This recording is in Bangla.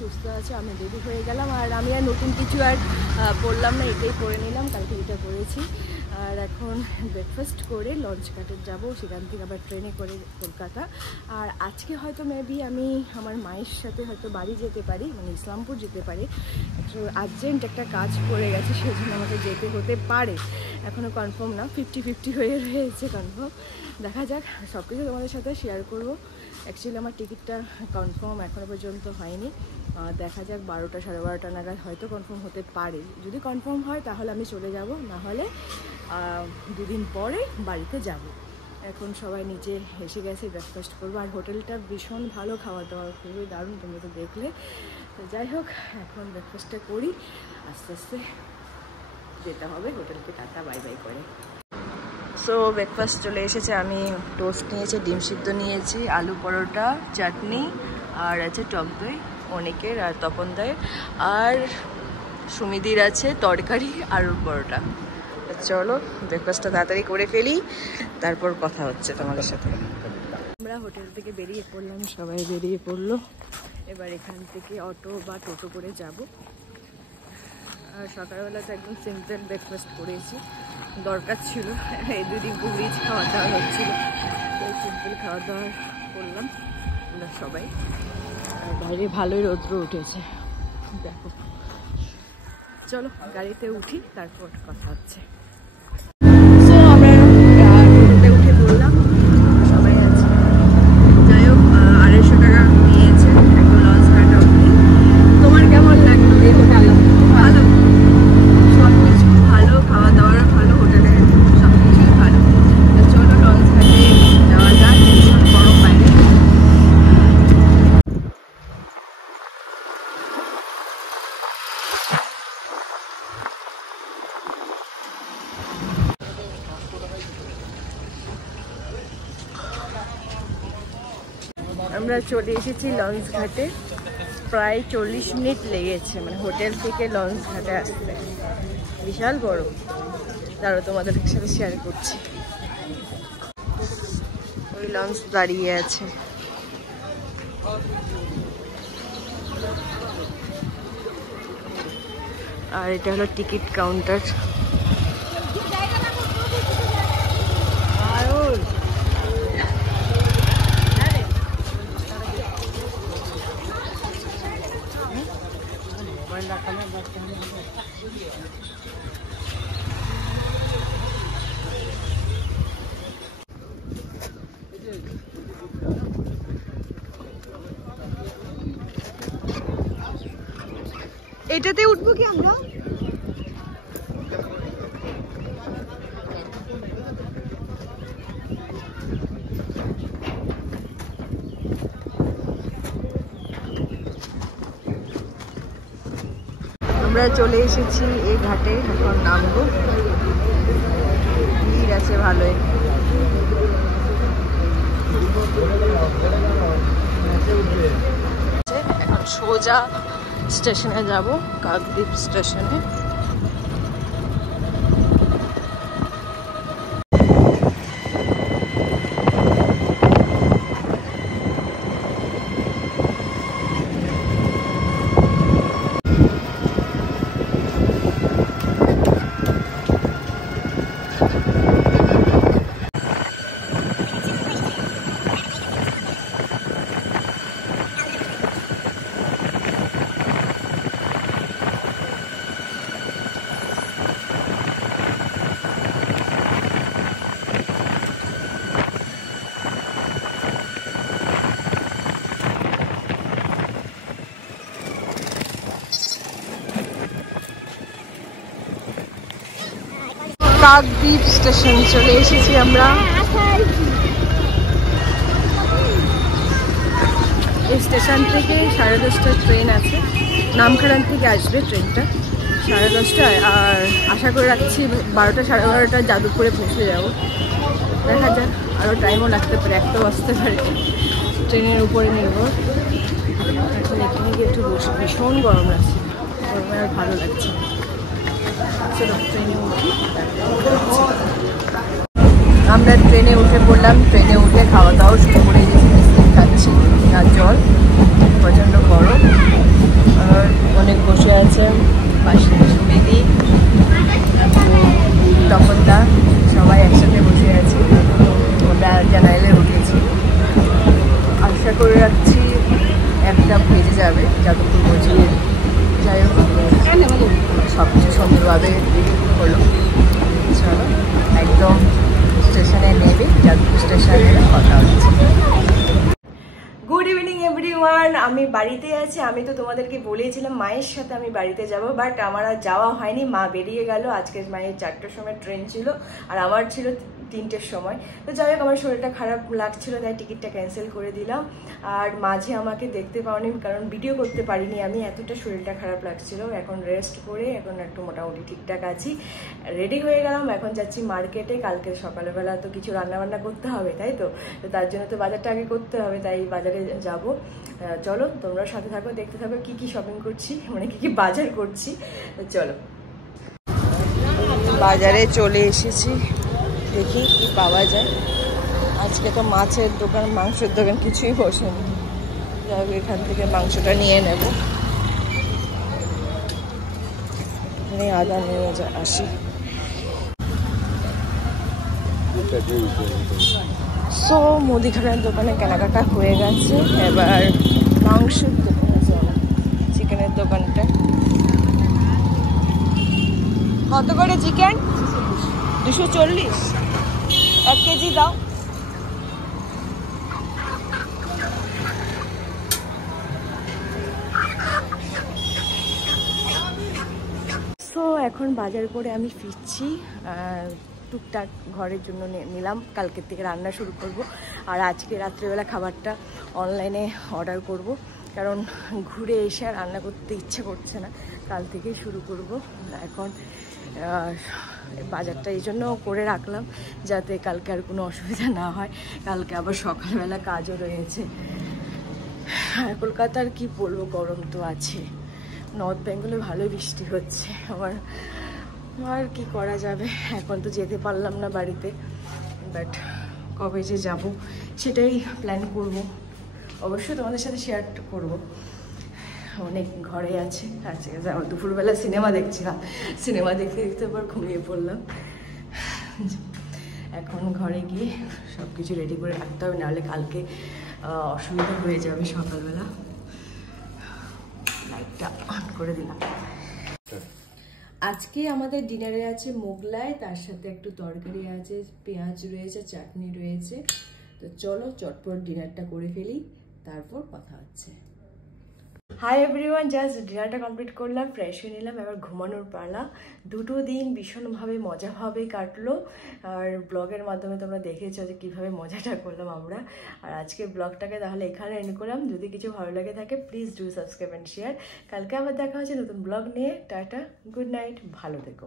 সুস্থ আছে। আমি রেডি হয়ে গেলাম, আর আমি আর নতুন কিছু আর পরলাম না, এটাই পরে নিলাম, কালকে এটা পরেছি। আর এখন ব্রেকফাস্ট করে লঞ্চ ঘাটে যাব, সেখান থেকে আবার ট্রেনে করে কলকাতা। আর আজকে হয়তো মেবি আমি আমার মায়ের সাথে হয়তো বাড়ি যেতে পারি, মানে ইসলামপুর যেতে পারি। আর্জেন্ট একটা কাজ পড়ে গেছে, সেই জন্য আমাকে যেতে হতে পারে, এখনও কনফার্ম না, 50-50 হয়ে রয়েছে কনফার্ম। দেখা যাক, সব কিছু তোমাদের সাথে শেয়ার করবো। অ্যাকচুয়ালি আমার টিকিটটা কনফার্ম এখনও পর্যন্ত হয়নি, দেখা যাক 12টা 12:30 নাগাদ হয়তো কনফার্ম হতে পারে। যদি কনফার্ম হয় তাহলে আমি চলে যাব, না হলে 2 দিন পরে বাড়িতে যাব। এখন সবাই নিচে এসে গেছে, ব্রেকফাস্ট করবো। আর হোটেলটা ভীষণ ভালো, খাওয়া দাওয়া খুবই দারুণ, তোমরা তো দেখলে। তো যাই হোক, এখন ব্রেকফাস্টটা করি, আস্তে আস্তে যেতে হবে হোটেলকে। টাটা বাই বাই করে। সো ব্রেকফাস্ট চলে এসেছে। আমি টোস্ট নিয়েছি, ডিম সিদ্ধ নিয়েছি, আলু পরোটা, চাটনি, আর আছে টক দই অনেকের, আর তপন দায়ের, আর সুমিদির আছে তরকারি আর পরোটা। চলো ব্রেকফাস্টটা তাড়াতাড়ি করে ফেলি, তারপর কথা হচ্ছে তোমাদের সাথে। আমরা হোটেল থেকে বেরিয়ে পড়লাম, সবাই বেরিয়ে পড়লো। এবার এখান থেকে অটো বা টোটো করে যাব। আর সকালবেলা তো একদম সিম্পল ব্রেকফাস্ট করেছি, দরকার ছিল, এই 2 দিন রিচ খাওয়া দাওয়া হচ্ছিলো, তো সিম্পল খাওয়া দাওয়া করলাম আমরা সবাই। আর বাইরে ভালোই রৌদ্র উঠেছে, দেখো। চলো গাড়িতে উঠি, তারপর কথা হচ্ছে। সো আমরা টোটোতে উঠে পড়লাম, সবাই আছে। যাই হোক, 250 টাকা নিয়েছে একদম লঞ্চ ঘাট অবধি। তোমার কেমন লাগলো? এই হোটেল ভালো, সব কিছু ভালো, খাওয়া দাওয়ারও ভালো, হোটেলে সব কিছুই ভালো। চলো লঞ্চ ঘাটে যাওয়া যাক, ভীষণ গরম বাইরে। আমরা চলে এসেছি লঞ্চ ঘাটে, প্রায় 40 মিনিট লেগেছে, মানে হোটেল থেকে লঞ্চ ঘাটে আসতে। বিশাল বড়, তারও তোমাদের সাথে শেয়ার করছি। ওই লঞ্চ দাঁড়িয়ে আছে, আর এটা হলো টিকিট কাউন্টার। এটাতে উঠবো কি আমরা? আমরা চলে এসেছি এই ঘাটে, এখন নামবো। ভিড় আছে ভালোই। এখন সোজা স্টেশনে যাব, কাকদ্বীপ স্টেশনে। কাকদ্বীপ স্টেশন চলে এসেছি আমরা। এই স্টেশন থেকে 10:30টার ট্রেন আছে, নামখানা থেকে আসবে ট্রেনটা 10:30টায়। আর আশা করে রাখছি 12টা 12:30টায় যাদবপুরে পৌঁছে যাব। দেখা যাক, আরও টাইমও লাগতে পারে, 1টা বাজতে পারে, ট্রেনের উপরে নির্ভর। এখন এখানে গিয়ে একটু বসে, ভীষণ গরম লাগছে, গরমে আর ভালো লাগছে। চলো ট্রেনে উঠি। আমরা ট্রেনে উঠে পড়লাম, ট্রেনে উঠে খাওয়া দাওয়া শুরু করে দিয়েছি, বিস্কিট খাচ্ছি আর জল, প্রচণ্ড গরম। আর অনেক বসে আছে, পাশে সুমিদি, তপনদা, সবাই একসাথে বসে আছি। আমরা জানাইলে উঠেছি, আশা করে রাখছি একটা বেজে যাবে যতক্ষণ বুঝিয়ে। যাই হোক, সব কিছু সুন্দরভাবে হলো। চলো একদম স্টেশনে নেবে, যাদবপুর স্টেশনে কথা হচ্ছে। গুড ইভিনিং এভরিওয়ান, আমি বাড়িতে আছি। আমি তো তোমাদেরকে বলেছিলাম মায়ের সাথে আমি বাড়িতে যাব, বাট আমার আর যাওয়া হয়নি। মা বেরিয়ে গেল, আজকে মায়ের 4টার সময় ট্রেন ছিল আর আমার ছিল 3টের সময়। তো যাই হোক, আমার শরীরটা খারাপ লাগছিল, তাই টিকিটটা ক্যান্সেল করে দিলাম। আর মাঝে আমাকে দেখতে পাওনি, কারণ ভিডিও করতে পারিনি আমি, এতটা শরীরটা খারাপ লাগছিল। এখন রেস্ট করে এখন একটু মোটামুটি ঠিকঠাক আছি, রেডি হয়ে গেলাম। এখন যাচ্ছি মার্কেটে, কালকে সকালবেলা তো কিছু রান্নাবান্না করতে হবে, তাই তো তার জন্য তো বাজারটা আগে করতে হবে, তাই বাজারে যাব। চলো তোমরা সাথে থাকো, দেখতে থাকো কি কি শপিং করছি, মানে কি কি বাজার করছি। চলো, বাজারে চলে এসেছি, দেখি কি পাওয়া যায়। আজকে তো মাছের দোকান, মাংসের দোকান কিছুই বসেনি। যাই হোক, এখান থেকে মাংসটা নিয়ে নেব। আদা নিয়ে আসি। সো মুদিখানার দোকানে কেনাকাটা হয়ে গেছে, এবার মাংসের দোকানে যাব। চিকেনের দোকানটা কত করে চিকেন? 240, 1 কেজি দাও। সো এখন বাজার করে আমি ফিরছি, টুকটাক ঘরের জন্য নিলাম, কালকের থেকে রান্না শুরু করব। আর আজকে রাত্রেবেলা খাবারটা অনলাইনে অর্ডার করব, কারণ ঘুরে এসে আর রান্না করতে ইচ্ছে করছে না, কাল থেকেই শুরু করব। এখন বাজারটা এই জন্য করে রাখলাম যাতে কালকে আর কোনো অসুবিধা না হয়। কালকে আবার সকালবেলা কাজও রয়েছে। আর কলকাতার কি বলবো, গরম তো আছে। নর্থ বেঙ্গলে ভালোই বৃষ্টি হচ্ছে। আর কি করা যাবে, এখন তো যেতে পারলাম না বাড়িতে, বাট কবে যে যাব সেটাই প্ল্যান করব। অবশ্যই তোমাদের সাথে শেয়ার করব। অনেক ঘরে আছে। আজকে যাবো, দুপুরবেলা সিনেমা দেখছিলাম, সিনেমা দেখতে দেখতে আবার ঘুমিয়ে পড়লাম। এখন ঘরে গিয়ে সব কিছু রেডি করে রাখতে হবে, নাহলে কালকে অসুবিধা হয়ে যাবে। সকালবেলা লাইটটা অন করে দিলাম। আজকে আমাদের ডিনারে আছে মোগলাই, তার সাথে একটু তরকারি আছে, পেঁয়াজ রয়েছে, চাটনি রয়েছে। তো চলো চটপট ডিনারটা করে ফেলি, তারপর কথা হচ্ছে। হাই এভরিওয়ান, জাস্ট ডিনারটা কমপ্লিট করলাম, ফ্রেশ হয়ে নিলাম, এবার ঘুমানোর পালা। দুটো দিন ভীষণভাবে মজাভাবে কাটলো, আর ব্লগের মাধ্যমে তোমরা দেখেছো যে কীভাবে মজাটা করলাম আমরা। আর আজকের ব্লগটাকে তাহলে এখানে এন্ড করলাম। যদি কিছু ভালো লাগে থাকে please do subscribe and share. কালকে আবার দেখা হচ্ছে নতুন ব্লগ নিয়ে। টাটা, গুড নাইট, ভালো থেকো।